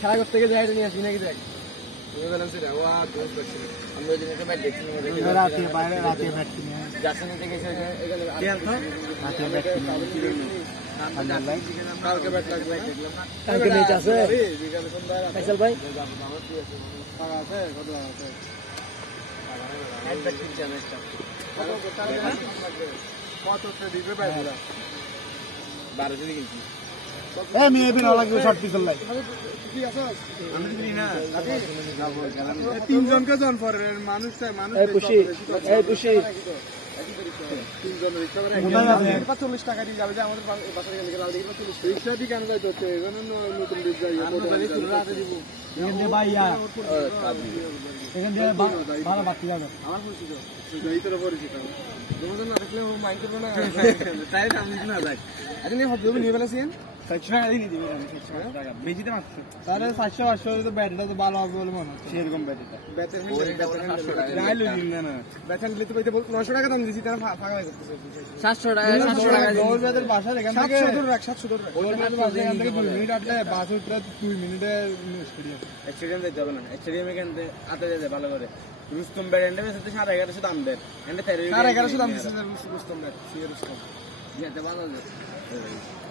খেলা করতে গিয়ে যাই নিয়ে আসি নাকি দেখ রাতে বাইরে রাতে ব্যাট কিনে কালকে ব্যাট লাগবে কালকে ম্যাচ আছে ফয়সাল ভাই তিনজনকে জন পরে মানুষ $40 টাকা দিয়ে যাবে যে আমাদের রিক্সা দিয়ে কেন যাইতে হচ্ছে এখানে নতুন ব্রিজ যাই ভালো বাকি যাবে আমার পরিচিত পরিচিত তোমাদের না দেখলে মাইন্ড করবো না তাই আমি না যাই এখন ভাবছি নিয়ে ফেলেছেন 700 টাকা দিয়ে দিবি বেশিতে মাত্র তাহলে 700-800 তো ব্যাটারিটা তো ভালো হবে বলে মনে হচ্ছে সেরকম ব্যাটারিটা ব্যাটারি নিতে পাইতে 900 টাকা দাম দিয়েছি তারা ফাঁকা হয়ে যাচ্ছে 700 টাকা দৌড় ব্যাটার বাসা এখান থেকে 700 টাকা ওই ব্যাটার বাসা এখান থেকে 2 মিনিট আটলে বাস উঠলে 2 মিনিটে স্টেডিয়াম যেতে হবে না স্টেডিয়ামে কেন আতে যেতে ভালো করে রুস্তম ব্যাট এন্ডে বেশি 1150 দাম দেয় এন্ডে 1150 দাম দিচ্ছে রুস্তম ব্যাট সিএ রুস্তম যেতে ভালো